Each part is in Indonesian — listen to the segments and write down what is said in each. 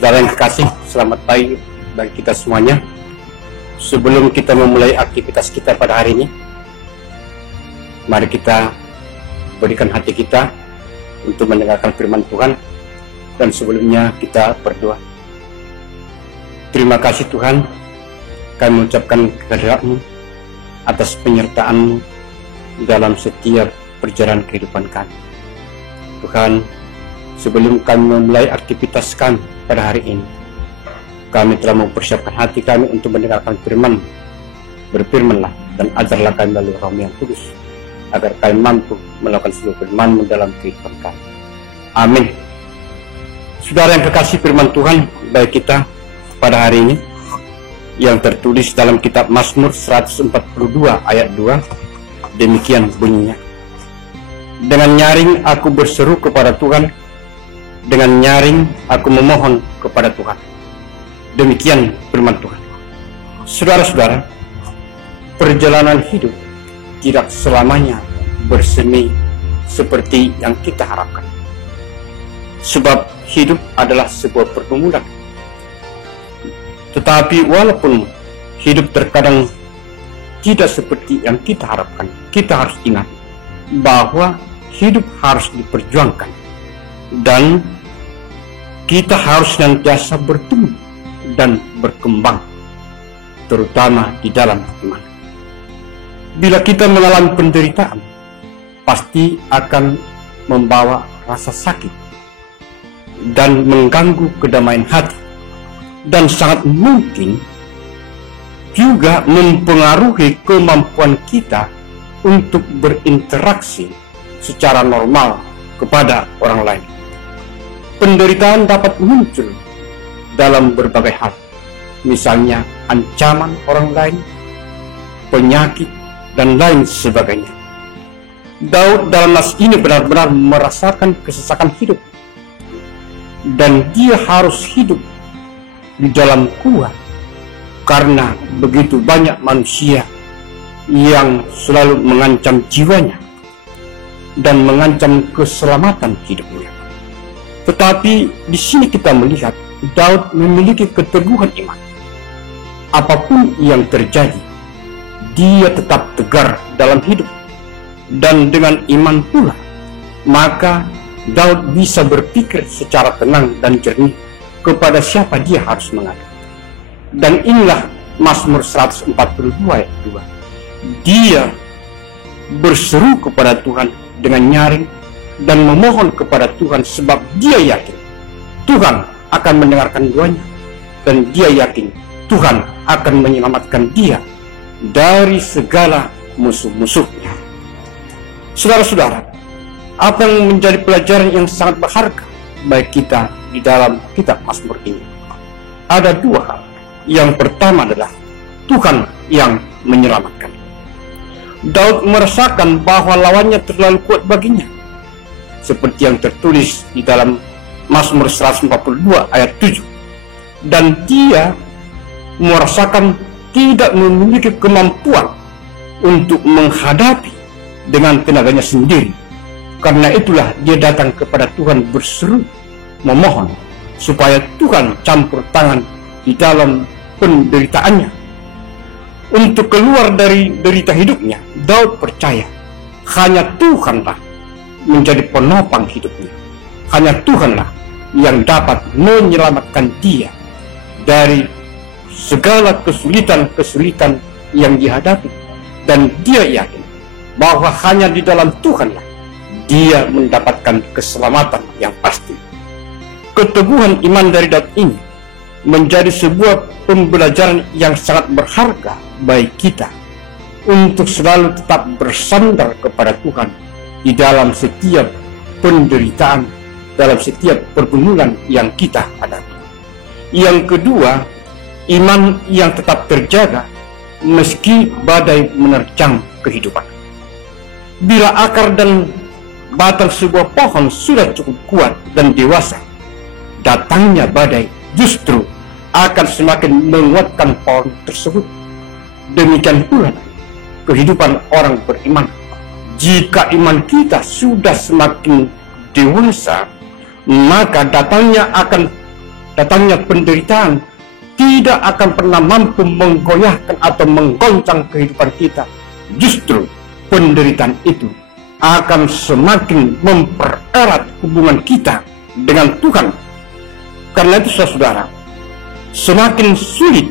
Saudara yang kekasih, selamat pagi bagi kita semuanya. Sebelum kita memulai aktivitas kita pada hari ini, mari kita berikan hati kita untuk mendengarkan firman Tuhan. Dan sebelumnya kita berdoa. Terima kasih Tuhan, kami mengucapkan kehadirat-Mu atas penyertaan-Mu dalam setiap perjalanan kehidupan kami. Tuhan, sebelum kami memulai aktivitas kami pada hari ini, kami telah mempersiapkan hati kami untuk mendengarkan firman. Berfirmanlah dan ajarlah kami melalui Roh-Mu yang kudus, agar kami mampu melakukan seluruh firman-Mu dalam kehidupan kami. Amin. Saudara yang kekasih, firman Tuhan bagi kita pada hari ini yang tertulis dalam kitab Mazmur 142 ayat 2, demikian bunyinya. Dengan nyaring aku berseru kepada Tuhan, dengan nyaring aku memohon kepada Tuhan. Demikian firman Tuhan. Saudara-saudara, perjalanan hidup tidak selamanya bersemi seperti yang kita harapkan. Sebab hidup adalah sebuah pergumulan. Tetapi walaupun hidup terkadang tidak seperti yang kita harapkan, kita harus ingat bahwa hidup harus diperjuangkan. Dan kita harus senantiasa bertumbuh dan berkembang, terutama di dalam iman. Bila kita mengalami penderitaan, pasti akan membawa rasa sakit dan mengganggu kedamaian hati, dan sangat mungkin juga mempengaruhi kemampuan kita untuk berinteraksi secara normal kepada orang lain. Penderitaan dapat muncul dalam berbagai hal, misalnya ancaman orang lain, penyakit, dan lain sebagainya. Daud dalam nas ini benar-benar merasakan kesesakan hidup, dan dia harus hidup di dalam gua karena begitu banyak manusia yang selalu mengancam jiwanya dan mengancam keselamatan hidupnya. Tetapi di sini kita melihat Daud memiliki keteguhan iman. Apapun yang terjadi, dia tetap tegar dalam hidup. Dan dengan iman pula, maka Daud bisa berpikir secara tenang dan jernih kepada siapa dia harus mengadu. Dan inilah Mazmur 142 ayat 2. Dia berseru kepada Tuhan dengan nyaring dan memohon kepada Tuhan, sebab dia yakin Tuhan akan mendengarkan doanya, dan dia yakin Tuhan akan menyelamatkan dia dari segala musuh-musuhnya. Saudara-saudara, apa yang menjadi pelajaran yang sangat berharga bagi kita di dalam kitab Mazmur ini? Ada dua hal. Yang pertama adalah Tuhan yang menyelamatkan. Daud merasakan bahwa lawannya terlalu kuat baginya, seperti yang tertulis di dalam Mazmur 142 ayat 7. Dan dia merasakan tidak memiliki kemampuan untuk menghadapi dengan tenaganya sendiri. Karena itulah dia datang kepada Tuhan berseru, memohon supaya Tuhan campur tangan di dalam penderitaannya. Untuk keluar dari derita hidupnya, Daud percaya hanya Tuhanlah menjadi penopang hidupnya. Hanya Tuhanlah yang dapat menyelamatkan dia dari segala kesulitan-kesulitan yang dihadapi. Dan dia yakin bahwa hanya di dalam Tuhanlah dia mendapatkan keselamatan yang pasti. Keteguhan iman dari Daud ini menjadi sebuah pembelajaran yang sangat berharga bagi kita untuk selalu tetap bersandar kepada Tuhan di dalam setiap penderitaan, dalam setiap pergumulan yang kita hadapi. Yang kedua, iman yang tetap terjaga meski badai menerjang kehidupan. Bila akar dan batang sebuah pohon sudah cukup kuat dan dewasa, datangnya badai justru akan semakin menguatkan pohon tersebut. Demikian pula kehidupan orang beriman. Jika iman kita sudah semakin dewasa, maka datangnya akan datangnya penderitaan tidak akan pernah mampu menggoyahkan atau menggoncang kehidupan kita. Justru penderitaan itu akan semakin mempererat hubungan kita dengan Tuhan. Karena itu saudara, semakin sulit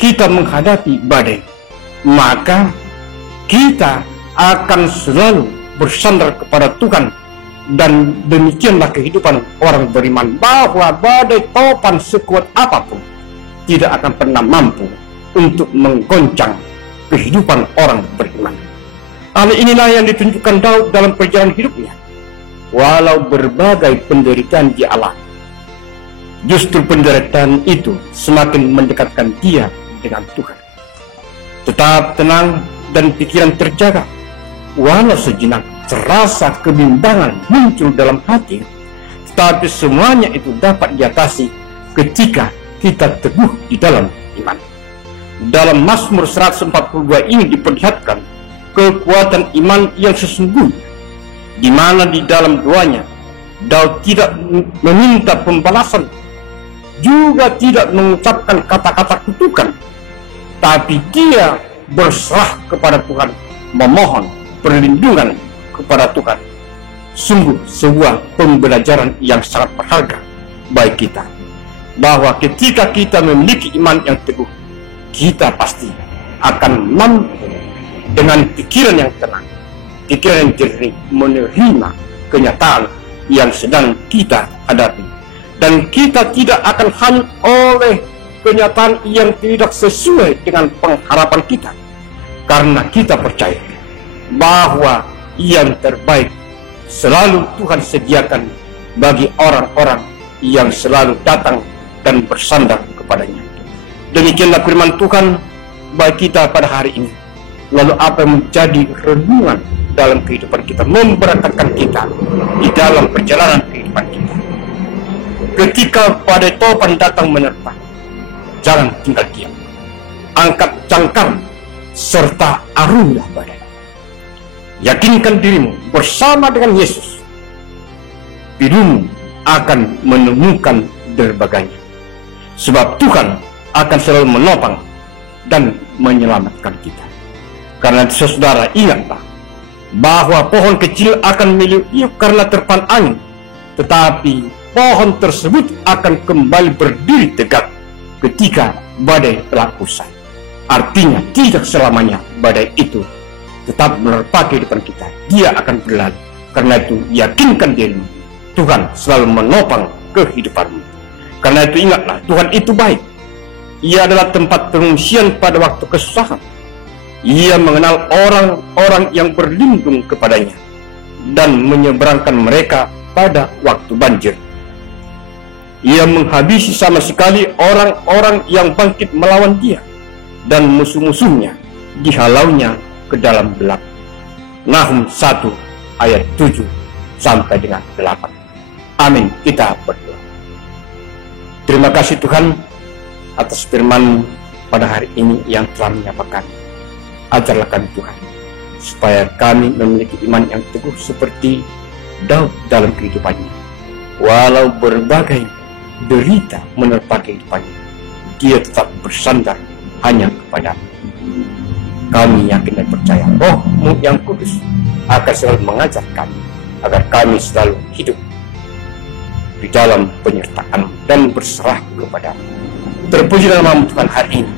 kita menghadapi badai, maka kita akan selalu bersandar kepada Tuhan. Dan demikianlah kehidupan orang beriman, bahwa badai topan sekuat apapun tidak akan pernah mampu untuk menggoncang kehidupan orang beriman. Hal inilah yang ditunjukkan Daud dalam perjalanan hidupnya. Walau berbagai penderitaan dia alami, justru penderitaan itu semakin mendekatkan dia dengan Tuhan. Tetap tenang dan pikiran terjaga. Walau sejenak terasa kebimbangan muncul dalam hati, tetapi semuanya itu dapat diatasi ketika kita teguh di dalam iman. Dalam Mazmur 142 ini diperlihatkan kekuatan iman yang sesungguhnya, di mana di dalam doanya Daud tidak meminta pembalasan, juga tidak mengucapkan kata-kata kutukan, tapi dia berserah kepada Tuhan, memohon perlindungan kepada Tuhan. Sungguh sebuah pembelajaran yang sangat berharga bagi kita, bahwa ketika kita memiliki iman yang teguh, kita pasti akan mampu dengan pikiran yang tenang, pikiran yang jernih, menerima kenyataan yang sedang kita hadapi. Dan kita tidak akan hanyut oleh kenyataan yang tidak sesuai dengan pengharapan kita, karena kita percaya bahwa yang terbaik selalu Tuhan sediakan bagi orang-orang yang selalu datang dan bersandar kepadanya. Demikianlah firman Tuhan bagi kita pada hari ini. Lalu apa yang menjadi renungan dalam kehidupan kita, memberkatkan kita di dalam perjalanan kehidupan kita? Ketika badai topan datang menerpa, jangan tinggal diam. Angkat cangkar serta arungilah badai. Yakinkan dirimu bersama dengan Yesus, hidupmu akan menemukan derbaganya. Sebab Tuhan akan selalu menopang dan menyelamatkan kita. Karena itu saudara, ingatlah bahwa pohon kecil akan meliuk karena terpaan angin, tetapi pohon tersebut akan kembali berdiri tegak ketika badai telah usai. Artinya tidak selamanya badai itu tetap menerpa kehidupan kita, dia akan berlalu. Karena itu yakinkan dirimu, Tuhan selalu menopang kehidupanmu. Karena itu ingatlah, Tuhan itu baik. Ia adalah tempat pengungsian pada waktu kesusahan. Ia mengenal orang-orang yang berlindung kepadanya dan menyeberangkan mereka pada waktu banjir. Ia menghabisi sama sekali orang-orang yang bangkit melawan dia, dan musuh-musuhnya dihalaunya ke dalam gelap. Nahum 1 ayat 7 sampai dengan 8. Amin. Kita berdoa. Terima kasih Tuhan atas firman pada hari ini yang telah menyapa kami. Ajarlah kami Tuhan, supaya kami memiliki iman yang teguh seperti Daud dalam kehidupannya. Walau berbagai derita menerpa kehidupannya, dia tetap bersandar hanya kepadamu. Kami yakin dan percaya Roh-Mu yang kudus akan selalu mengajar kami, agar kami selalu hidup di dalam penyertaan dan berserah kepada-Mu. Terpujilah nama Tuhan hari ini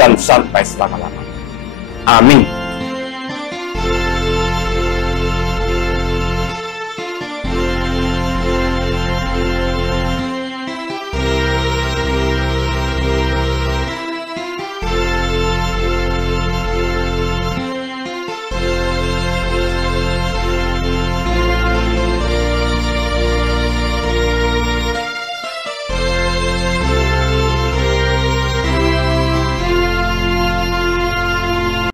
dan sampai selama-lamanya. Amin.